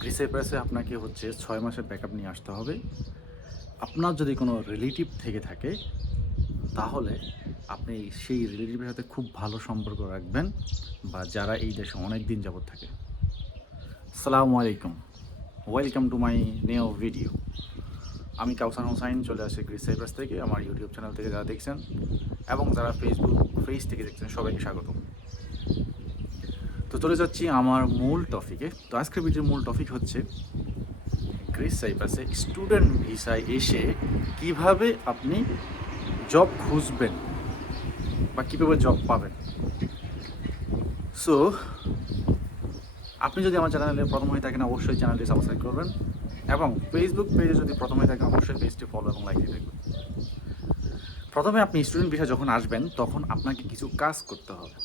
গ্রিসের প্রাইসে আপনাকে হচ্ছে ছয় মাসের ব্যাকআপ নিয়ে আসতে হবে। আপনার যদি কোনো রিলেটিভ থেকে থাকে, তাহলে আপনি সেই রিলেটিভের সাথে খুব ভালো সম্পর্ক রাখবেন বা যারা এই দেশে অনেক দিন যাবত থাকে। সালামু আলাইকুম। Welcome to my new video আমি কাউসান হোসাইন, চলে আসি গ্রিস সাইপ্রাস থেকে, আমার ইউটিউব চ্যানেল থেকে যারা দেখছেন, এবং যারা ফেসবুক পেজ থেকে দেখছেন, সবাইকে স্বাগতম। তো চলে যাচ্ছি আমার মূল টপিকে তো আজকের ভিডিওর মূল টপিক হচ্ছে গ্রিস সাইপ্রাসে স্টুডেন্ট ভিসায় এসে কীভাবে আপনি জব খুঁজবেন বা কীভাবে জব পাবেন। সো আপনি যদি আমার চ্যানেলে প্রথম হয়ে থাকেন, অবশ্যই চ্যানেলটি সাবস্ক্রাইব করবেন এবং ফেসবুক পেজে যদি প্রথম হয়ে থাকেন, অবশ্যই পেজটি ফলো এবং লাইক দিয়ে দেখবেন। প্রথমে আপনি স্টুডেন্ট ভিসা যখন আসবেন, তখন আপনাকে কিছু কাজ করতে হবে।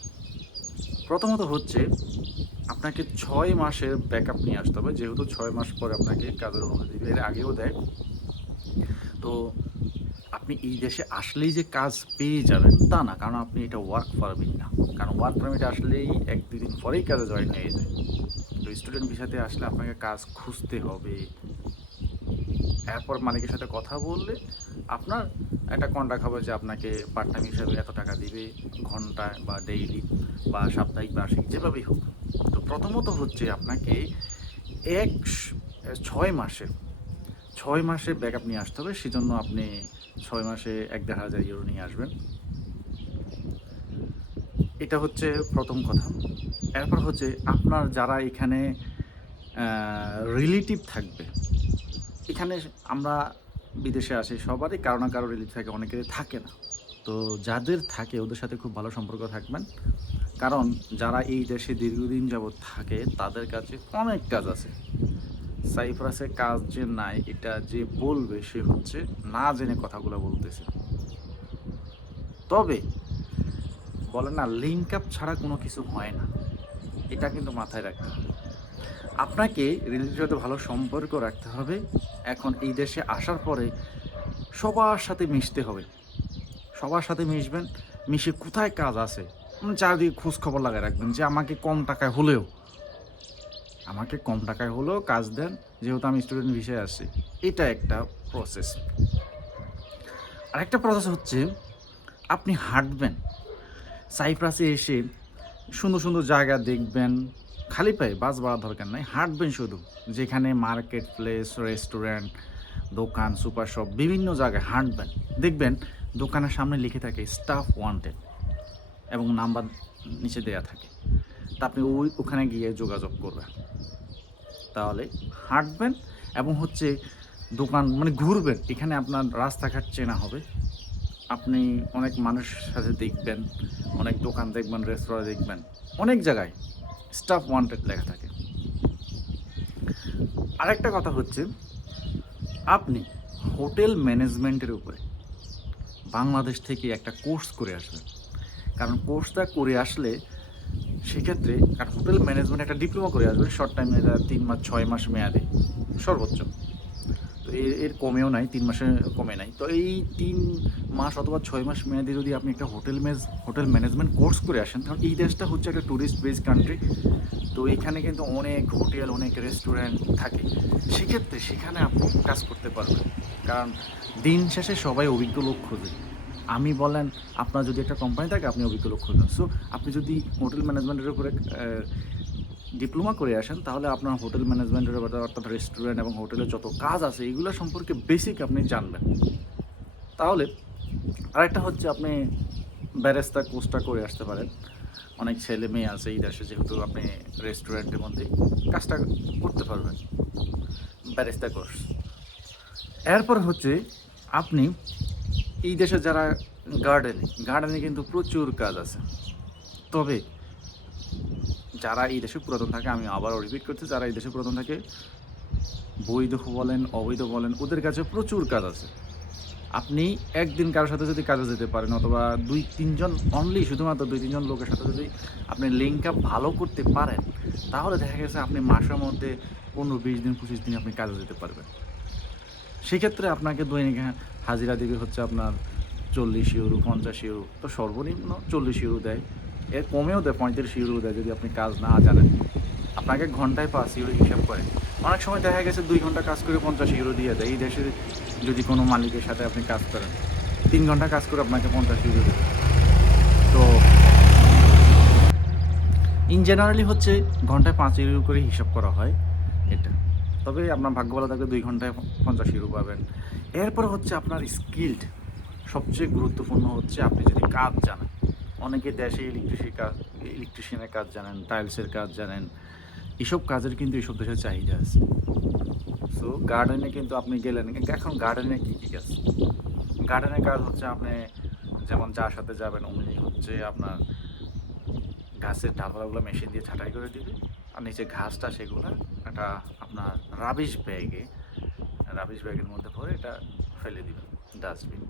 প্রথমত হচ্ছে, আপনাকে ছয় মাসের ব্যাকআপ নিয়ে আসতে হবে। যেহেতু ছয় মাস পরে আপনাকে কাজের অনুমতি এর আগেও দেয়। তো আপনি এই দেশে আসলেই যে কাজ পেয়ে যাবেন তা না, কারণ আপনি এটা ওয়ার্ক পারমিট না। কারণ ওয়ার্ক পারমিট আসলেই এক দুই দিন পরেই কাজে জয়েন হয়ে যায়। তো স্টুডেন্ট ভিসাতে আসলে আপনাকে কাজ খুঁজতে হবে। এরপর মালিকের সাথে কথা বললে আপনার একটা কন্ট্রাক্ট হবে যে আপনাকে পার্ট টাইম হিসাবে এত টাকা দিবে, ঘণ্টা বা ডেইলি বা সাপ্তাহিক বার্ষিক যেভাবেই হোক। তো প্রথমত হচ্ছে আপনাকে এক ছয় মাসে ছয় মাসে ব্যাকআপ নিয়ে আসতে হবে। সেজন্য আপনি ছয় মাসে এক দেড় হাজার ইউরো নিয়ে আসবেন। এটা হচ্ছে প্রথম কথা। এরপর হচ্ছে আপনার যারা এখানে রিলেটিভ থাকবে, এখানে আমরা বিদেশে আসে, সবারই কারও না কারও রিলেটিভ থাকে, অনেকেরই থাকে না। তো যাদের থাকে, ওদের সাথে খুব ভালো সম্পর্ক থাকবেন। কারণ যারা এই দেশে দীর্ঘদিন যাবৎ থাকে, তাদের কাছে অনেক কাজ আছে। সাইপ্রাসে কাজ যে নাই, এটা যে বলবে, সে হচ্ছে না জেনে কথাগুলো বলতেছে। তবে, বলে না লিঙ্ক আপ ছাড়া কোনো কিছু হয় না। এটা কিন্তু মাথায় রাখতে হবে। আপনাকে রিলেটিভ সাথে ভালো সম্পর্ক রাখতে হবে। এখন এই দেশে আসার পরে সবার সাথে মিশতে হবে। সবার সাথে মিশবেন, মিশে কোথায় কাজ আছে? মানে চারিদিকে খোঁজ খবর লাগায় রাখবেন যে আমাকে কম টাকায় হলেও, আমাকে কম টাকায় হলেও কাজ দেন, যেহেতু আমি স্টুডেন্ট ভিসায় আসছি এটা একটা প্রসেস আরেকটা প্রসেস হচ্ছে, আপনি হাঁটবেন। সাইপ্রাসে এসে সুন্দর সুন্দর জায়গা দেখবেন খালি পায়ে বাস বাড়ার দরকার নাই, হাঁটবেন শুধু। যেখানে মার্কেট প্লেস রেস্টুরেন্ট দোকান সুপার শপ বিভিন্ন জায়গায় হাঁটবেন। দেখবেন দোকানের সামনে লিখে থাকে স্টাফ ওয়ান্টেড এবং নাম্বার নিচে দেয়া থাকে। তা আপনি ওই ওখানে গিয়ে যোগাযোগ করবেন। তাহলে হাঁটবেন এবং হচ্ছে দোকান মানে ঘুরবেন। এখানে আপনার রাস্তাঘাট চেনা হবে। আপনি অনেক মানুষের সাথে দেখবেন, অনেক দোকান দেখবেন রেস্তোরাঁ দেখবেন, অনেক জায়গায়। স্টাফ ওয়ান্টেড লেখা থাকে। আরেকটা কথা হচ্ছে, আপনি হোটেল ম্যানেজমেন্টের উপরে বাংলাদেশ থেকে একটা কোর্স করে আসবেন। কারণ কোর্সটা করে আসলে সেক্ষেত্রে হোটেল ম্যানেজমেন্ট একটা ডিপ্লোমা করে আসবেন শর্ট টাইম তিন মাস, ছয় মাস মেয়াদে, সর্বোচ্চ। তো এর এর কমেও নাই, তিন মাসে কমে নাই। তো এই তিন মাস অথবা ছয় মাস মেয়াদে যদি আপনি একটা হোটেল ম্যাজ হোটেল ম্যানেজমেন্ট কোর্স করে আসেন কারণ এই দেশটা হচ্ছে একটা ট্যুরিস্ট বেস কান্ট্রি তো এখানে কিন্তু অনেক হোটেল, অনেক রেস্টুরেন্ট থাকে। সেক্ষেত্রে সেখানে আপনি কাজ করতে পারবেন। কারণ দিন শেষে সবাই অভিজ্ঞ লোক খোঁজে। আমি বলেন, আপনার যদি একটা কোম্পানি থাকে, আপনি অভিজ্ঞ লোক খোঁজেন। সো আপনি যদি হোটেল ম্যানেজমেন্টের উপরে ডিপ্লোমা করে আসেন, তাহলে আপনার হোটেল ম্যানেজমেন্টের ব্যাপারে, অর্থাৎ রেস্টুরেন্ট এবং হোটেলের যত কাজ আছে, এগুলো সম্পর্কে বেসিক আপনি জানবেন। তাহলে আরেকটা হচ্ছে আপনি ব্যারেস্তা কোর্সটা করে আসতে পারেন। অনেক ছেলে মেয়ে আছে এই দেশে, যেহেতু আপনি রেস্টুরেন্টের মধ্যে কাজটা করতে পারবেন ব্যারেস্তা কোর্স এরপর হচ্ছে আপনি এই দেশে যারা গার্ডেনিং গার্ডেনে কিন্তু প্রচুর কাজ আছে। তবে যারা এই দেশে পুরাতন থাকে, আমি আবারও রিপিট করছি, যারা এই দেশে পুরাতন থাকে, বৈধ বলেন, অবৈধ বলেন, ওদের কাছে প্রচুর কাজ আছে। আপনি একদিন কারোর সাথে যদি কাজে যেতে পারেন, অথবা দুই তিনজন অনলি শুধুমাত্র দুই তিনজন লোকের সাথে যদি আপনি লিঙ্ক আপ ভালো করতে পারেন, তাহলে দেখা গেছে আপনি মাসের মধ্যে পনেরো, বিশ দিন, পঁচিশ দিন আপনি কাজে যেতে পারবেন। সেক্ষেত্রে আপনাকে দৈনিক হাজিরা দিবে হচ্ছে আপনার চল্লিশ ইউরো, পঞ্চাশ ইউরো, তো সর্বনিম্ন চল্লিশ ইউরো দেয়। এর কমেও দেয় পঁয়ত্রিশ ইউরো দেয় যদি আপনি কাজ না জানেন। আপনাকে ঘন্টায় পাঁচ ইউরো হিসাব করে। অনেক সময় দেখা গেছে দুই ঘণ্টা কাজ করে পঞ্চাশ ইউরো দিয়ে দেয়। এই দেশে যদি কোনো মালিকের সাথে আপনি কাজ করেন, তিন ঘণ্টা কাজ করে আপনাকে পঞ্চাশ ইউরো দেয়। তো ইন জেনারেলি হচ্ছে ঘন্টায় পাঁচ ইউরো করে হিসাব করা হয় এটা। তবে আপনার ভাগ্য ভালো থাকলে দুই ঘন্টায় পঞ্চাশ ইউরো পাবেন। এরপর হচ্ছে আপনার স্কিল্ড সবচেয়ে গুরুত্বপূর্ণ হচ্ছে আপনি যদি কাজ জানেন। অনেকে দেশে ইলেকট্রিসি কাজ ইলেকট্রিশিয়ানের কাজ জানেন টাইলসের কাজ জানেন। এসব কাজের কিন্তু এসব দেশের চাহিদা আছে। সো গার্ডেনে কিন্তু আপনি গেলেন, এখন গার্ডেনে কী কী কাজ? গার্ডেনের কাজ হচ্ছে আপনি যেমন যার সাথে যাবেন, উনি হচ্ছে আপনার ঘাসের ডালপালাগুলো মেশিন দিয়ে ছাঁটাই করে দিবে, আর নিচে ঘাসটা সেগুলো একটা আপনার রাবিশ ব্যাগে রাবিশ ব্যাগের মধ্যে ভরে এটা ফেলে দিবে ডাস্টবিন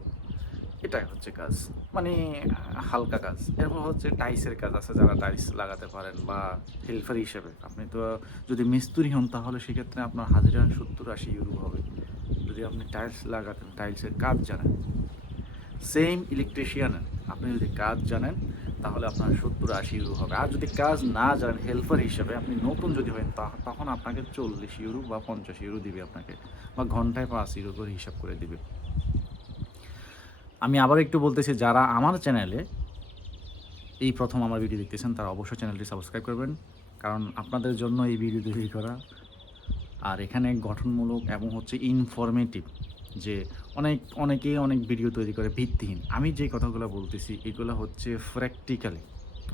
এটাই হচ্ছে কাজ। মানে হালকা কাজ। এরপর হচ্ছে টাইসের কাজ আছে যারা টাইলস লাগাতে পারেন বা হেল্পার হিসেবে। আপনি তো যদি মিস্ত্রি হন, তাহলে সেক্ষেত্রে আপনার হাজিরা সত্তর আশি ইউরো হবে। যদি আপনি টাইলস লাগাতেন, টাইলসের কাজ জানেন। সেম ইলেকট্রিশিয়ানের। আপনি যদি কাজ জানেন, তাহলে আপনার সত্তর আশি ইউরো হবে। আর যদি কাজ না জানেন হেল্পার হিসেবে, আপনি নতুন যদি হন তখন আপনাকে চল্লিশ ইউরো বা পঞ্চাশ ইউরো দিবে আপনাকে। বা ঘন্টায় পাঁচ ইউরো করে হিসাব করে দিবে। আমি আবার একটু বলতেছি, যারা আমার চ্যানেলে এই প্রথম আমার ভিডিও দেখতেছেন, তারা অবশ্যই চ্যানেলটি সাবস্ক্রাইব করবেন, কারণ আপনাদের জন্য এই ভিডিও তৈরি করা। আর এখানে গঠনমূলক এবং হচ্ছে ইনফরমেটিভ যে অনেক, অনেকেই অনেক ভিডিও তৈরি করে ভিত্তিহীন। আমি যে কথাগুলো বলতেছি, এগুলো হচ্ছে প্র্যাকটিক্যালি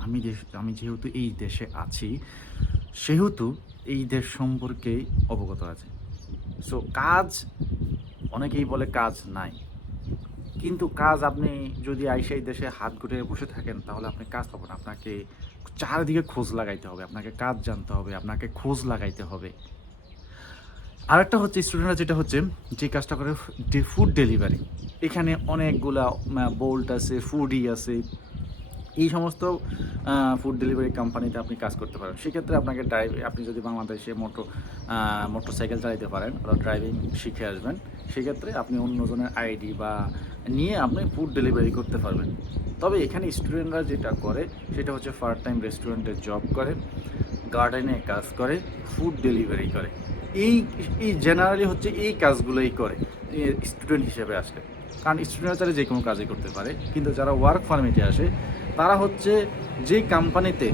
আমি যে, আমি যেহেতু এই দেশে আছি, সেহেতু এই দেশ সম্পর্কেই অবগত আছে। সো কাজ, অনেকেই বলে কাজ নাই। কিন্তু কাজ আপনি যদি আইসাই দেশে হাত গুটে বসে থাকেন, তাহলে আপনি কাজ পাবেন। আপনাকে চারিদিকে খোঁজ লাগাইতে হবে, আপনাকে কাজ জানতে হবে, আপনাকে খোঁজ লাগাইতে হবে। আরেকটা হচ্ছে স্টুডেন্টরা যেটা হচ্ছে, যে কাজটা করে ফুড ডেলিভারি এখানে অনেকগুলা বোল্ট আছে ফুডি আছে এই সমস্ত ফুড ডেলিভারি কোম্পানিতে আপনি কাজ করতে পারেন। সেক্ষেত্রে আপনাকে ড্রাইভ আপনি যদি বাংলাদেশে মোটর মোটর সাইকেল চালাতে পারেন অথবা ড্রাইভিং শিখে আসবেন, সেক্ষেত্রে আপনি অন্যজনের আইডি বা নিয়ে আপনি ফুড ডেলিভারি করতে পারবেন। তবে এখানে স্টুডেন্টরা যেটা করে, সেটা হচ্ছে পার্ট টাইম রেস্টুরেন্টে জব করে গার্ডেনে কাজ করে ফুড ডেলিভারি করে। এই এই জেনারেলি হচ্ছে এই কাজগুলোই করে স্টুডেন্ট হিসেবে আসলে। কারণ স্টুডেন্টরা চাইলে যে কোনো কাজই করতে পারে, কিন্তু যারা ওয়ার্ক পারমিটে আসে তারা হচ্ছে যে কোম্পানিতে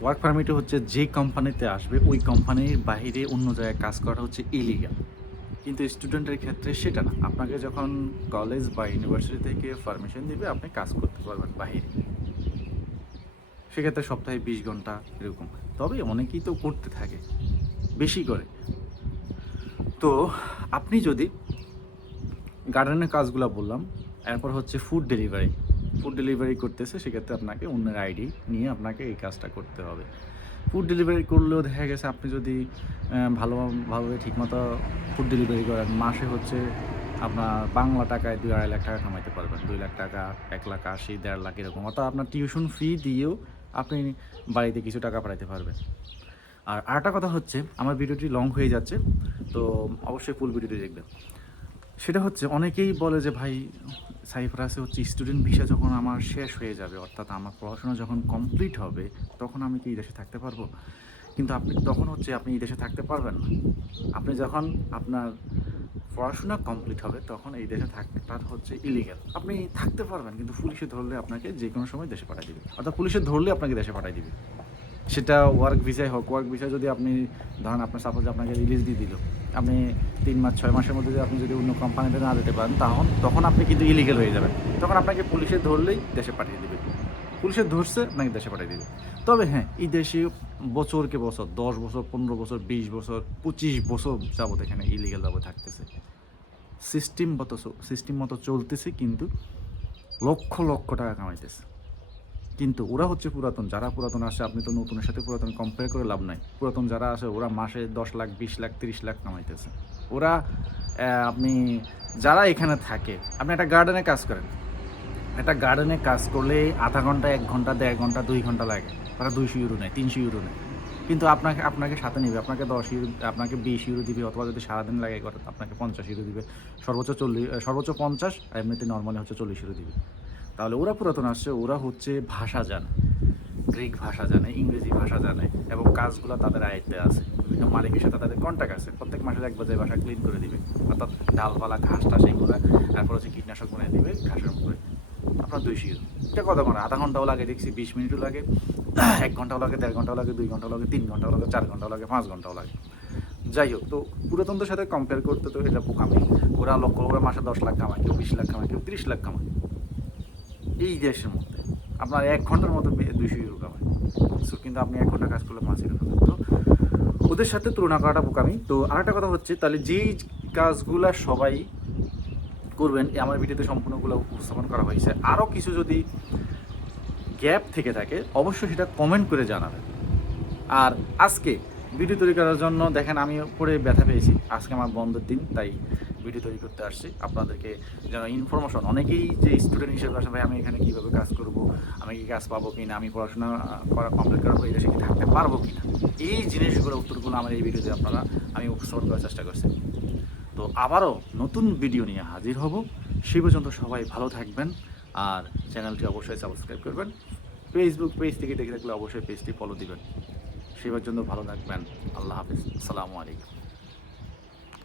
ওয়ার্ক পারমিটে হচ্ছে যে কোম্পানিতে আসবে, ওই কোম্পানির বাইরে অন্য জায়গায় কাজ করাটা হচ্ছে ইলিগাল কিন্তু স্টুডেন্টের ক্ষেত্রে সেটা না। আপনাকে যখন কলেজ বা ইউনিভার্সিটি থেকে পারমিশন দিবে, আপনি কাজ করতে পারবেন বাইরে। সেক্ষেত্রে সপ্তাহে বিশ ঘণ্টা এরকম। তবে অনেকেই তো করতে থাকে, বেশি করে। তো আপনি যদি গার্ডেনের কাজগুলো বললাম, এরপর হচ্ছে ফুড ডেলিভারি ফুড ডেলিভারি করতেছে, সেক্ষেত্রে আপনাকে অন্যের আইডি নিয়ে আপনাকে এই কাজটা করতে হবে। ফুড ডেলিভারি করলেও দেখা গেছে আপনি যদি ভালোভাবে ঠিকমতো ফুড ডেলিভারি করেন, মাসে হচ্ছে আপনার বাংলা টাকায় দুই আড়াই লাখ টাকা কামাইতে পারবেন। দুই লাখ টাকা, এক লাখ আশি, দেড় লাখ এরকম। অর্থাৎ আপনার টিউশন ফি দিয়েও আপনি বাড়িতে কিছু টাকা পাঠাতে পারবেন। আর আরেকটা কথা হচ্ছে, আমার ভিডিওটি লং হয়ে যাচ্ছে, তো অবশ্যই ফুল ভিডিওটি দেখবেন। সেটা হচ্ছে, অনেকেই বলে যে, ভাই সাইপ্রাসে হচ্ছে স্টুডেন্ট ভিসা যখন আমার শেষ হয়ে যাবে, অর্থাৎ আমার পড়াশোনা যখন কমপ্লিট হবে, তখন আমি কি এই দেশে থাকতে পারব। কিন্তু আপনি, তখন হচ্ছে আপনি এই দেশে থাকতে পারবেন না। আপনি যখন আপনার পড়াশোনা কমপ্লিট হবে, তখন এই দেশে থাকাটা হচ্ছে ইলিগাল আপনি থাকতে পারবেন, কিন্তু পুলিশে ধরলে আপনাকে যে কোনো সময় দেশে পাঠিয়ে দিবে। অর্থাৎ পুলিশে ধরলে আপনাকে দেশে পাঠিয়ে দিবে। সেটা ওয়ার্ক ভিসায় হোক ওয়ার্ক ভিসায় যদি আপনি, ধরেন আপনার সাপোজ আপনাকে রিলিজ দিয়ে দিল। আপনি তিন মাস, ছয় মাসের মধ্যে আপনি যদি অন্য কোম্পানিতে না যেতে পারেন তখন তখন আপনি কিন্তু ইলিগেল হয়ে যাবেন। তখন আপনাকে পুলিশে ধরলেই দেশে পাঠিয়ে দিবে। পুলিশে ধরছে, আপনাকে দেশে পাঠিয়ে দিবে। তবে হ্যাঁ এই দেশে বছরকে বছর, দশ বছর, পনেরো বছর, বিশ বছর, পঁচিশ বছর যাবত এখানে ইলিগেল ইলিগেলভাবে থাকতেছে। সিস্টেম মতো সিস্টেম মতো চলতেছে কিন্তু লক্ষ লক্ষ টাকা কামাইতেছে। কিন্তু ওরা হচ্ছে পুরাতন, যারা পুরাতন আসে, আপনি তো নতুনের সাথে পুরাতন কম্পেয়ার করে লাভ নাই। পুরাতন যারা আসে, ওরা মাসে দশ লাখ, বিশ লাখ, তিরিশ লাখ কামাইতেছে। ওরা আপনি যারা এখানে থাকে, আপনি একটা গার্ডেনে কাজ করেন। একটা গার্ডেনে কাজ করলে আধা ঘণ্টা, এক ঘণ্টা, দেড় ঘণ্টা, দুই ঘণ্টা লাগে। তারা দুইশো ইউরো নেয়, তিনশো ইউরো নেয়। কিন্তু আপনাকে আপনাকে সাথে নেবে, আপনাকে দশ ইউরো আপনাকে বিশ ইউরো দিবে, অথবা যদি সারাদিন লাগে আপনাকে পঞ্চাশ ইউরো দিবে। সর্বোচ্চ চল্লিশ, সর্বোচ্চ পঞ্চাশ, আর এমনিতে নর্মালি হচ্ছে চল্লিশ ইউরো দিবে। তাহলে ওরা পুরাতন আসছে, ওরা হচ্ছে ভাষা জানে। গ্রিক ভাষা জানে, ইংরেজি ভাষা জানে, এবং কাজগুলো তাদের আয়ত্তে আছে। বিভিন্ন মালিকের সাথে তাদের কন্ট্যাক্ট আছে। প্রত্যেক মাসে একবার যে বাসা ক্লিন করে দিবে। অর্থাৎ ডালপালা ঘাস টাস এগুলো তারপর হচ্ছে কীটনাশক বানিয়ে দিবে, ঘাসের উপরে। আপনার দুই ইউরো এটা কত মানে আধা ঘন্টাও লাগে, দেখছি বিশ মিনিটও লাগে, এক ঘন্টাও লাগে, দেড় ঘন্টাও লাগে, দুই ঘন্টাও লাগে, তিন ঘন্টাও লাগে, চার ঘন্টাও লাগে, পাঁচ ঘন্টাও লাগে। যাই হোক, তো পুরাতনদের সাথে কম্পেয়ার করতে তো এটা বোকামি ওরা লক্ষ করে মাসে দশ লাখ কামায়, কেউ বিশ লাখ কামায়, কেউ তিরিশ লাখ কামায়। এই দেশের মধ্যে আপনার এক ঘণ্টার মধ্যে দুইশো ইউরো কামায় সো কিন্তু আপনি এক ঘণ্টা কাজ করলে পাঁচ ইউরো কামায় তো ওদের সাথে তুলনা করাটা বোকামি। তো আরেকটা কথা হচ্ছে, তাহলে যেই কাজগুলো সবাই করবেন আমার ভিডিওতে সম্পূর্ণগুলো উপস্থাপন করা হয়েছে। আরও কিছু যদি গ্যাপ থেকে থাকে, অবশ্যই সেটা কমেন্ট করে জানাবেন। আর আজকে ভিডিও তৈরি করার জন্য দেখেন, আমি পরে ব্যথা পেয়েছি। আজকে আমার বন্ধের দিন, তাই ভিডিও তৈরি করতে আসছি। আপনাদেরকে যেন ইনফরমেশন অনেকেই যে স্টুডেন্ট হিসেবে আসে, ভাই, আমি এখানে কীভাবে কাজ করব? আমি কি কাজ পাবো কি না আমি পড়াশোনা করা কমপ্লিট করার পর দেশে কি থাকতে পারব কি না এই জিনিসগুলোর উত্তরগুলো আমার এই ভিডিওতে আপনারা, আমি উপস্থাপন করার চেষ্টা করছি। তো আবারও নতুন ভিডিও নিয়ে হাজির হব। সেই পর্যন্ত সবাই ভালো থাকবেন। আর চ্যানেলটি অবশ্যই সাবস্ক্রাইব করবেন। ফেসবুক পেজ থেকে দেখে থাকলে অবশ্যই পেজটি ফলো দিবেন। সেই পর্যন্ত ভালো থাকবেন। আল্লাহ হাফিজ। আসসালামু আলাইকুম।